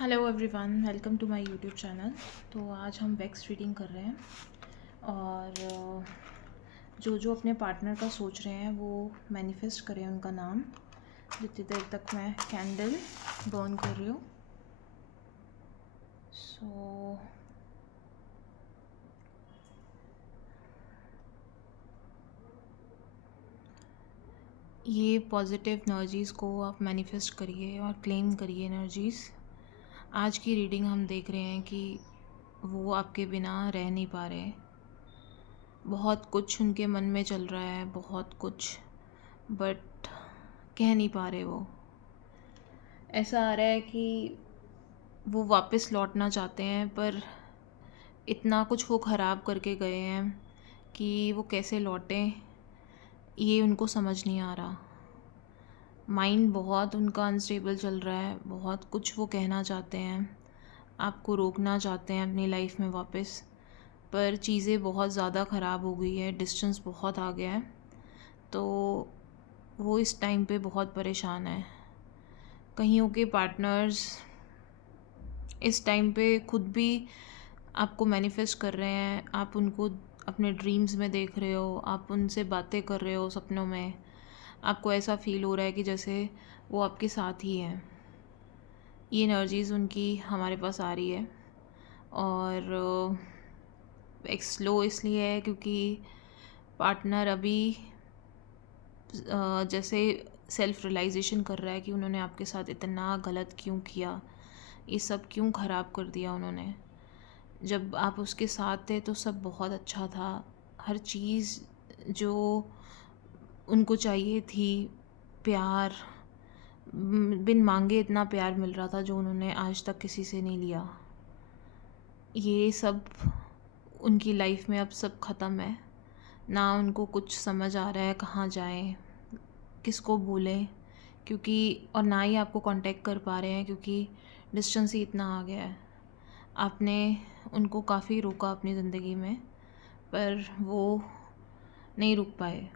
Hello everyone, welcome to my YouTube channel. तो आज हम वैक्स रीडिंग कर रहे हैं और जो जो अपने पार्टनर का सोच रहे हैं वो मैनिफेस्ट करें उनका नाम। जितनी देर तक मैं कैंडल बर्न कर रही हूँ। सो ये पॉजिटिव एनर्जीज़ को आप मैनिफेस्ट करिए और क्लेम करिए एनर्जीज़। आज की रीडिंग हम देख रहे हैं कि वो आपके बिना रह नहीं पा रहे। बहुत कुछ उनके मन में चल रहा है, बहुत कुछ, बट कह नहीं पा रहे। वो ऐसा आ रहा है कि वो वापस लौटना चाहते हैं, पर इतना कुछ वो ख़राब करके गए हैं कि वो कैसे लौटें ये उनको समझ नहीं आ रहा। माइंड बहुत उनका अनस्टेबल चल रहा है, बहुत कुछ वो कहना चाहते हैं, आपको रोकना चाहते हैं अपनी लाइफ में वापस, पर चीज़ें बहुत ज़्यादा ख़राब हो गई है, डिस्टेंस बहुत आ गया है। तो वो इस टाइम पे बहुत परेशान है। कईयों के पार्टनर्स इस टाइम पे खुद भी आपको मैनिफेस्ट कर रहे हैं, आप उनको अपने ड्रीम्स में देख रहे हो, आप उनसे बातें कर रहे हो सपनों में। आपको ऐसा फील हो रहा है कि जैसे वो आपके साथ ही हैं। ये एनर्जीज़ उनकी हमारे पास आ रही है और एक स्लो इसलिए है क्योंकि पार्टनर अभी जैसे सेल्फ रियलाइजेशन कर रहा है कि उन्होंने आपके साथ इतना गलत क्यों किया, ये सब क्यों ख़राब कर दिया उन्होंने। जब आप उसके साथ थे तो सब बहुत अच्छा था, हर चीज़ जो उनको चाहिए थी, प्यार, बिन मांगे इतना प्यार मिल रहा था जो उन्होंने आज तक किसी से नहीं लिया। ये सब उनकी लाइफ में अब सब ख़त्म है। ना उनको कुछ समझ आ रहा है कहाँ जाएं, किसको बोलें, क्योंकि और ना ही आपको कांटेक्ट कर पा रहे हैं क्योंकि डिस्टेंस ही इतना आ गया है। आपने उनको काफ़ी रोका अपनी ज़िंदगी में, पर वो नहीं रुक पाए।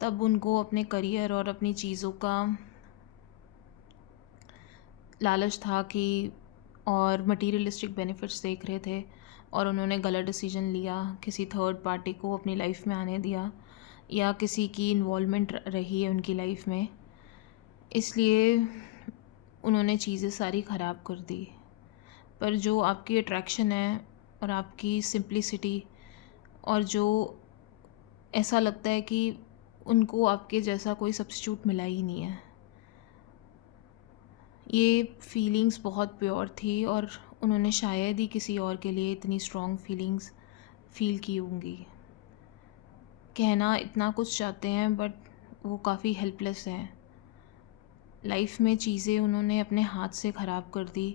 तब उनको अपने करियर और अपनी चीज़ों का लालच था कि और मटीरियलिस्टिक बेनिफिट्स देख रहे थे और उन्होंने गलत डिसीजन लिया, किसी थर्ड पार्टी को अपनी लाइफ में आने दिया या किसी की इन्वॉल्वमेंट रही है उनकी लाइफ में, इसलिए उन्होंने चीज़ें सारी ख़राब कर दी। पर जो आपकी अट्रैक्शन है और आपकी सिंप्लिसिटी और जो ऐसा लगता है कि उनको आपके जैसा कोई सब्स्टिट्यूट मिला ही नहीं है, ये फीलिंग्स बहुत प्योर थी और उन्होंने शायद ही किसी और के लिए इतनी स्ट्रॉन्ग फीलिंग्स फील की होंगी। कहना इतना कुछ चाहते हैं बट वो काफ़ी हेल्पलेस हैं। लाइफ में चीज़ें उन्होंने अपने हाथ से ख़राब कर दी,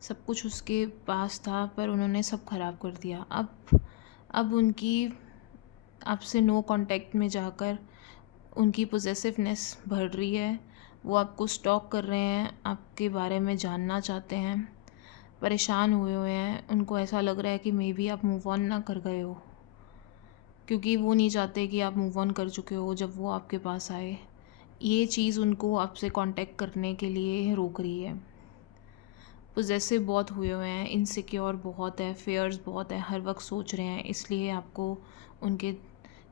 सब कुछ उसके पास था पर उन्होंने सब ख़राब कर दिया। अब उनकी आपसे नो कांटेक्ट में जाकर उनकी पॉसेसिवनेस बढ़ रही है। वो आपको स्टॉक कर रहे हैं, आपके बारे में जानना चाहते हैं, परेशान हुए हुए हैं। उनको ऐसा लग रहा है कि मे बी आप मूव ऑन ना कर गए हो, क्योंकि वो नहीं चाहते कि आप मूव ऑन कर चुके हो जब वो आपके पास आए। ये चीज़ उनको आपसे कांटेक्ट करने के लिए रोक रही है। पॉसेसिव बहुत हुए हुए हैं, इनसिक्योर बहुत है, फेयर्स बहुत है, हर वक्त सोच रहे हैं, इसलिए आपको उनके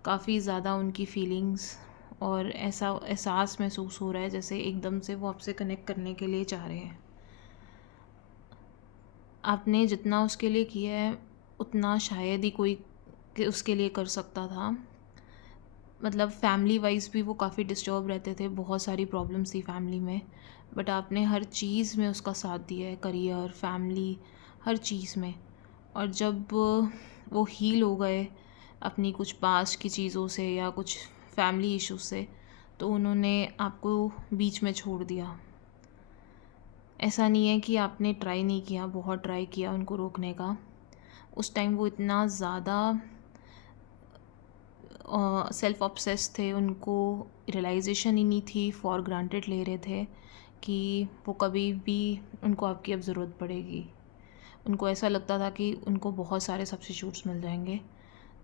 काफ़ी ज़्यादा उनकी फीलिंग्स और ऐसा एहसास महसूस हो रहा है जैसे एकदम से वो आपसे कनेक्ट करने के लिए चाह रहे हैं। आपने जितना उसके लिए किया है उतना शायद ही कोई उसके लिए कर सकता था। मतलब फैमिली वाइज भी वो काफ़ी डिस्टर्ब रहते थे, बहुत सारी प्रॉब्लम्स थी फैमिली में, बट आपने हर चीज़ में उसका साथ दिया है, करियर, फैमिली, हर चीज़ में। और जब वो हील हो गए अपनी कुछ पास्ट की चीज़ों से या कुछ फैमिली इश्यूज से, तो उन्होंने आपको बीच में छोड़ दिया। ऐसा नहीं है कि आपने ट्राई नहीं किया, बहुत ट्राई किया उनको रोकने का। उस टाइम वो इतना ज़्यादा सेल्फ ऑब्सेस थे, उनको रियलाइजेशन ही नहीं थी, फॉर ग्रांटेड ले रहे थे कि वो कभी भी उनको आपकी अब ज़रूरत पड़ेगी। उनको ऐसा लगता था कि उनको बहुत सारे सब्स्टिट्यूट्स मिल जाएंगे,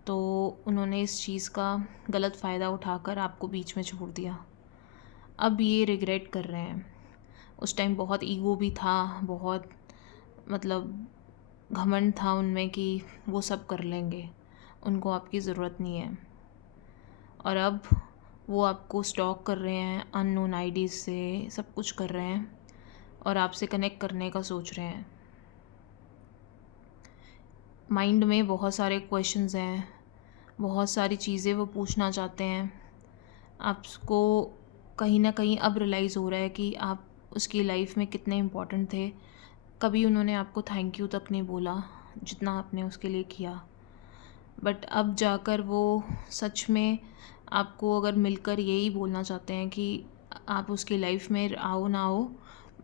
तो उन्होंने इस चीज़ का गलत फ़ायदा उठाकर आपको बीच में छोड़ दिया। अब ये रिग्रेट कर रहे हैं। उस टाइम बहुत ईगो भी था, बहुत मतलब घमंड था उनमें कि वो सब कर लेंगे, उनको आपकी ज़रूरत नहीं है। और अब वो आपको स्टॉक कर रहे हैं अननोन आईडीज़ से, सब कुछ कर रहे हैं और आपसे कनेक्ट करने का सोच रहे हैं। माइंड में बहुत सारे क्वेश्चंस हैं, बहुत सारी चीज़ें वो पूछना चाहते हैं। आपको कहीं ना कहीं अब रियलाइज़ हो रहा है कि आप उसकी लाइफ में कितने इम्पोर्टेंट थे। कभी उन्होंने आपको थैंक यू तक नहीं बोला जितना आपने उसके लिए किया, बट अब जाकर वो सच में आपको अगर मिलकर यही बोलना चाहते हैं कि आप उसकी लाइफ में आओ ना आओ,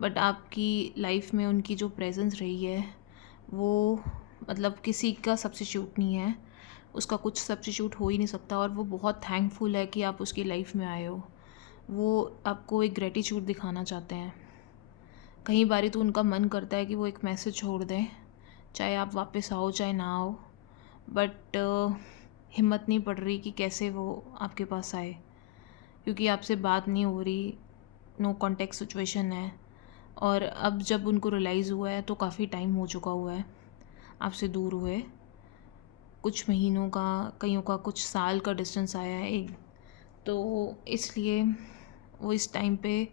बट आपकी लाइफ में उनकी जो प्रेजेंस रही है वो मतलब किसी का सब्स्टिट्यूट नहीं है, उसका कुछ सब्स्टिट्यूट हो ही नहीं सकता। और वो बहुत थैंकफुल है कि आप उसकी लाइफ में आए हो। वो आपको एक ग्रेटिट्यूड दिखाना चाहते हैं। कई बारी तो उनका मन करता है कि वो एक मैसेज छोड़ दें, चाहे आप वापस आओ चाहे ना आओ, बट हिम्मत नहीं पड़ रही कि कैसे वो आपके पास आए, क्योंकि आपसे बात नहीं हो रही, नो कॉन्टेक्ट सिचुएशन है। और अब जब उनको रियलाइज़ हुआ है तो काफ़ी टाइम हो चुका हुआ है आपसे दूर हुए, कुछ महीनों का, कईयों का कुछ साल का डिस्टेंस आया है एक। तो इसलिए वो इस टाइम पे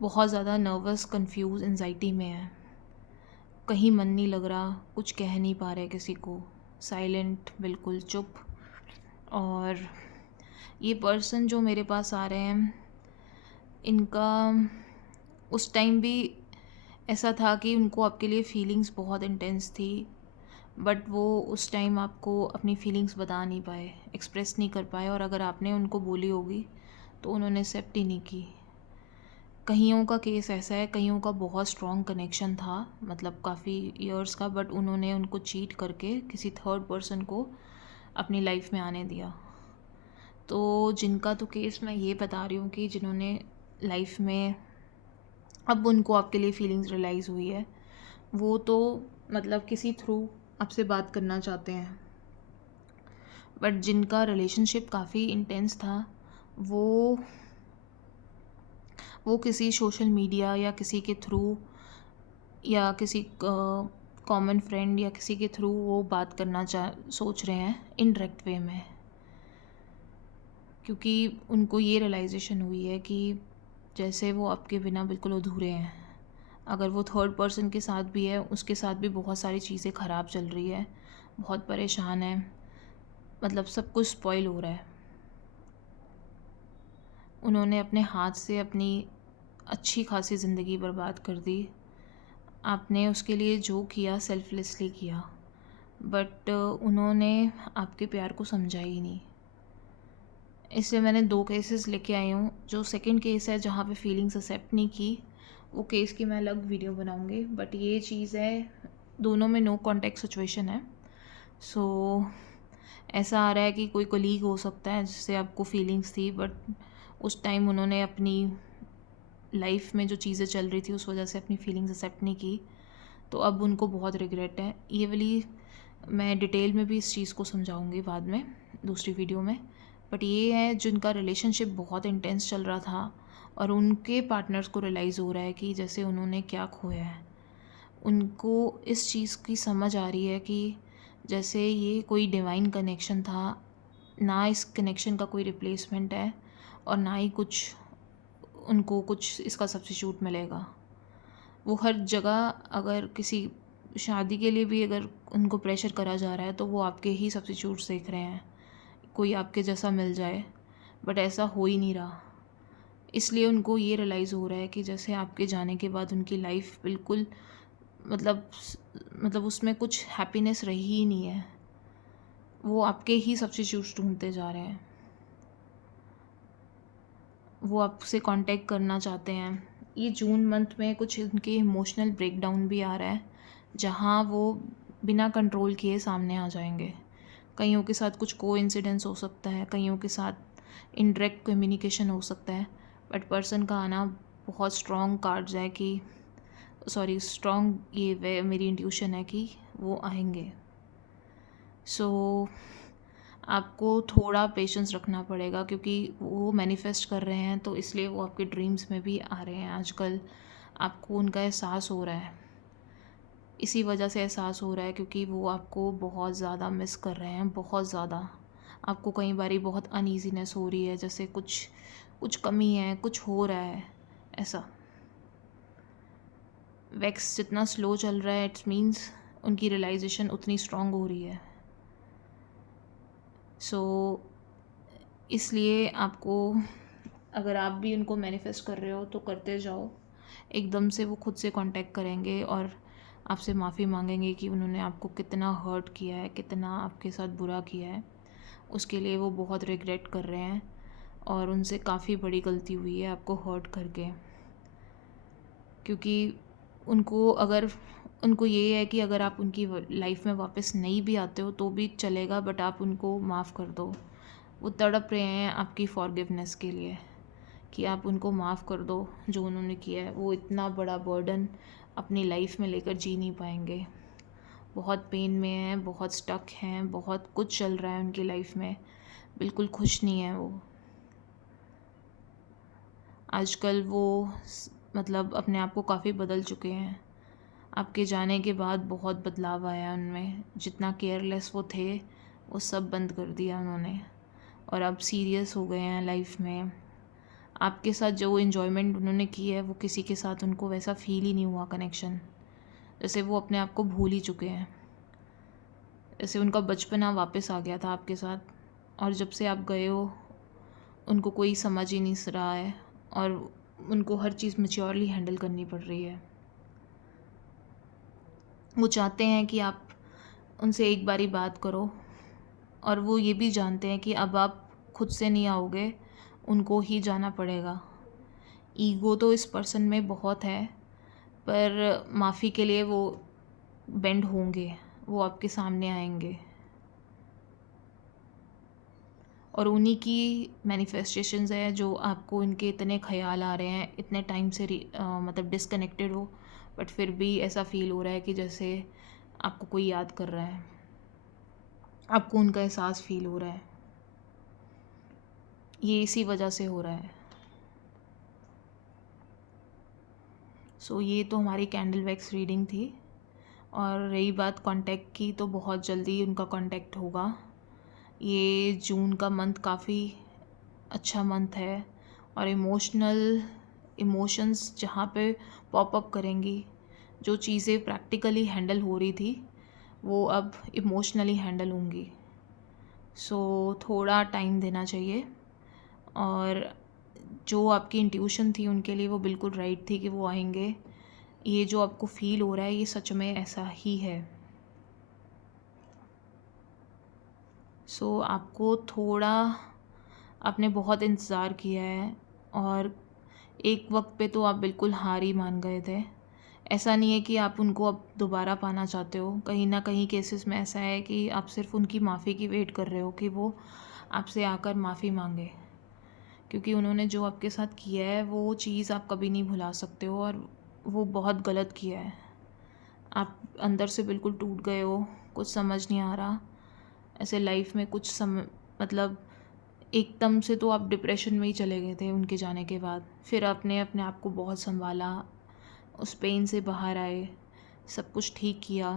बहुत ज़्यादा नर्वस, कंफ्यूज, एंजाइटी में है। कहीं मन नहीं लग रहा, कुछ कह नहीं पा रहे किसी को, साइलेंट, बिल्कुल चुप। और ये पर्सन जो मेरे पास आ रहे हैं, इनका उस टाइम भी ऐसा था कि उनको आपके लिए फ़ीलिंग्स बहुत इंटेंस थी, बट वो उस टाइम आपको अपनी फ़ीलिंग्स बता नहीं पाए, एक्सप्रेस नहीं कर पाए। और अगर आपने उनको बोली होगी तो उन्होंने एक्सेप्ट ही नहीं की। कईयों का केस ऐसा है, कईयों का बहुत स्ट्रॉन्ग कनेक्शन था, मतलब काफ़ी इयर्स का, बट उन्होंने उनको चीट करके किसी थर्ड पर्सन को अपनी लाइफ में आने दिया। तो जिनका तो केस मैं ये बता रही हूँ कि जिन्होंने लाइफ में अब उनको आपके लिए फीलिंग्स रियलाइज़ हुई है, वो तो मतलब किसी थ्रू आपसे बात करना चाहते हैं। बट जिनका रिलेशनशिप काफ़ी इंटेंस था, वो किसी सोशल मीडिया या किसी के थ्रू या किसी कॉमन फ्रेंड या किसी के थ्रू वो बात करना सोच रहे हैं इनडायरेक्ट वे में, क्योंकि उनको ये रियलाइजेशन हुई है कि जैसे वो आपके बिना बिल्कुल अधूरे हैं। अगर वो थर्ड पर्सन के साथ भी है, उसके साथ भी बहुत सारी चीज़ें ख़राब चल रही है, बहुत परेशान है, मतलब सब कुछ स्पॉइल हो रहा है। उन्होंने अपने हाथ से अपनी अच्छी खासी ज़िंदगी बर्बाद कर दी। आपने उसके लिए जो किया सेल्फलेसली किया, बट उन्होंने आपके प्यार को समझा ही नहीं। इसलिए मैंने 2 केसेस लेके आई हूँ। जो सेकंड केस है जहाँ पे फीलिंग्स एक्सेप्ट नहीं की, वो केस की मैं अलग वीडियो बनाऊँगी, बट ये चीज़ है, दोनों में नो कॉन्टेक्ट सिचुएशन है। सो ऐसा आ रहा है कि कोई कलीग हो सकता है जिससे आपको फीलिंग्स थी, बट उस टाइम उन्होंने अपनी लाइफ में जो चीज़ें चल रही थी उस वजह से अपनी फीलिंग्स एक्सेप्ट नहीं की, तो अब उनको बहुत रिग्रेट है। ये वाली मैं डिटेल में भी इस चीज़ को समझाऊंगी बाद में दूसरी वीडियो में। बट ये है जिनका रिलेशनशिप बहुत इंटेंस चल रहा था और उनके पार्टनर्स को रियलाइज़ हो रहा है कि जैसे उन्होंने क्या खोया है। उनको इस चीज़ की समझ आ रही है कि जैसे ये कोई डिवाइन कनेक्शन था, ना इस कनेक्शन का कोई रिप्लेसमेंट है और ना ही कुछ उनको कुछ इसका सब्स्टिट्यूट मिलेगा। वो हर जगह अगर किसी शादी के लिए भी अगर उनको प्रेशर करा जा रहा है तो वो आपके ही सब्स्टिट्यूट्स देख रहे हैं, कोई आपके जैसा मिल जाए, बट ऐसा हो ही नहीं रहा। इसलिए उनको ये रियलाइज़ हो रहा है कि जैसे आपके जाने के बाद उनकी लाइफ बिल्कुल मतलब उसमें कुछ हैप्पीनेस रही ही नहीं है। वो आपके ही सब्स्टिट्यूट्स ढूंढते जा रहे हैं। वो आपसे कांटेक्ट करना चाहते हैं। ये जून मंथ में कुछ उनके इमोशनल ब्रेकडाउन भी आ रहा है, जहाँ वो बिना कंट्रोल किए सामने आ जाएंगे। कईयों के साथ कुछ कोइंसिडेंस हो सकता है, कईयों के साथ इनडायरेक्ट कम्युनिकेशन हो सकता है, बट पर्सन का आना बहुत स्ट्रॉन्ग कार्ड्स है कि स्ट्रॉन्ग ये मेरी इंट्यूशन है कि वो आएंगे। सो आपको थोड़ा पेशेंस रखना पड़ेगा, क्योंकि वो मैनिफेस्ट कर रहे हैं, तो इसलिए वो आपके ड्रीम्स में भी आ रहे हैं आजकल। आपको उनका एहसास हो रहा है। इसी वजह से एहसास हो रहा है क्योंकि वो आपको बहुत ज़्यादा मिस कर रहे हैं, बहुत ज़्यादा। आपको कई बारी बहुत अनईज़ीनेस हो रही है, जैसे कुछ कुछ कमी है, कुछ हो रहा है ऐसा। वैक्स जितना स्लो चल रहा है, इट्स मीन्स उनकी रियलाइजेशन उतनी स्ट्रॉन्ग हो रही है। सो इसलिए आपको, अगर आप भी उनको मैनिफेस्ट कर रहे हो तो करते जाओ। एकदम से वो खुद से कांटेक्ट करेंगे और आपसे माफ़ी मांगेंगे कि उन्होंने आपको कितना हर्ट किया है, कितना आपके साथ बुरा किया है। उसके लिए वो बहुत रिग्रेट कर रहे हैं और उनसे काफ़ी बड़ी गलती हुई है आपको हर्ट करके। क्योंकि उनको ये है कि अगर आप उनकी लाइफ में वापस नहीं भी आते हो तो भी चलेगा, बट आप उनको माफ़ कर दो। वो तड़प रहे हैं आपकी फॉरगिवनेस के लिए कि आप उनको माफ़ कर दो जो उन्होंने किया है। वो इतना बड़ा बर्डन अपनी लाइफ में लेकर जी नहीं पाएंगे। बहुत पेन में हैं, बहुत स्टक हैं, बहुत कुछ चल रहा है उनकी लाइफ में, बिल्कुल खुश नहीं है वो। आजकल वो मतलब अपने आप को काफ़ी बदल चुके हैं। आपके जाने के बाद बहुत बदलाव आया उनमें। जितना केयरलेस वो थे वो सब बंद कर दिया उन्होंने, और अब सीरियस हो गए हैं लाइफ में। आपके साथ जो इन्जॉयमेंट उन्होंने की है वो किसी के साथ उनको वैसा फील ही नहीं हुआ कनेक्शन। जैसे वो अपने आप को भूल ही चुके हैं, जैसे उनका बचपना वापस आ गया था आपके साथ, और जब से आप गए हो उनको कोई समझ ही नहीं रहा है और उनको हर चीज़ मैच्योरली हैंडल करनी पड़ रही है। वो चाहते हैं कि आप उनसे एक बारी बात करो, और वो ये भी जानते हैं कि अब आप खुद से नहीं आओगे, उनको ही जाना पड़ेगा। ईगो तो इस पर्सन में बहुत है, पर माफ़ी के लिए वो बेंड होंगे, वो आपके सामने आएंगे। और उन्हीं की मैनिफेस्टेशंस है जो आपको इनके इतने ख्याल आ रहे हैं, इतने टाइम से मतलब डिस्कनेक्टेड हो, बट फिर भी ऐसा फील हो रहा है कि जैसे आपको कोई याद कर रहा है, आपको उनका एहसास फील हो रहा है। ये इसी वजह से हो रहा है। सो ये तो हमारी कैंडल वैक्स रीडिंग थी। और रही बात कांटेक्ट की, तो बहुत जल्दी उनका कांटेक्ट होगा। ये जून का मंथ काफ़ी अच्छा मंथ है, और इमोशंस जहाँ पे पॉप अप करेंगी, जो चीज़ें प्रैक्टिकली हैंडल हो रही थी वो अब इमोशनली हैंडल होंगी। सो थोड़ा टाइम देना चाहिए। और जो आपकी इंट्यूशन थी उनके लिए वो बिल्कुल राइट थी कि वो आएंगे। ये जो आपको फील हो रहा है ये सच में ऐसा ही है। सो आपको थोड़ा, आपने बहुत इंतज़ार किया है, और एक वक्त पे तो आप बिल्कुल हार ही मान गए थे। ऐसा नहीं है कि आप उनको अब दोबारा पाना चाहते हो। कहीं ना कहीं केसेस में ऐसा है कि आप सिर्फ उनकी माफ़ी की वेट कर रहे हो कि वो आपसे आकर माफ़ी मांगे, क्योंकि उन्होंने जो आपके साथ किया है वो चीज़ आप कभी नहीं भुला सकते हो, और वो बहुत गलत किया है। आप अंदर से बिल्कुल टूट गए हो, कुछ समझ नहीं आ रहा। ऐसे लाइफ में मतलब एकदम से तो आप डिप्रेशन में ही चले गए थे उनके जाने के बाद। फिर आपने अपने आप को बहुत संभाला, उस पेन से बाहर आए, सब कुछ ठीक किया,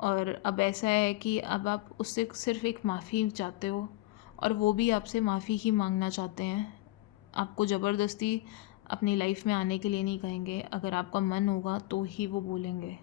और अब ऐसा है कि अब आप उससे सिर्फ एक माफ़ी चाहते हो, और वो भी आपसे माफ़ी ही मांगना चाहते हैं। आपको ज़बरदस्ती अपनी लाइफ में आने के लिए नहीं कहेंगे। अगर आपका मन होगा तो ही वो बोलेंगे।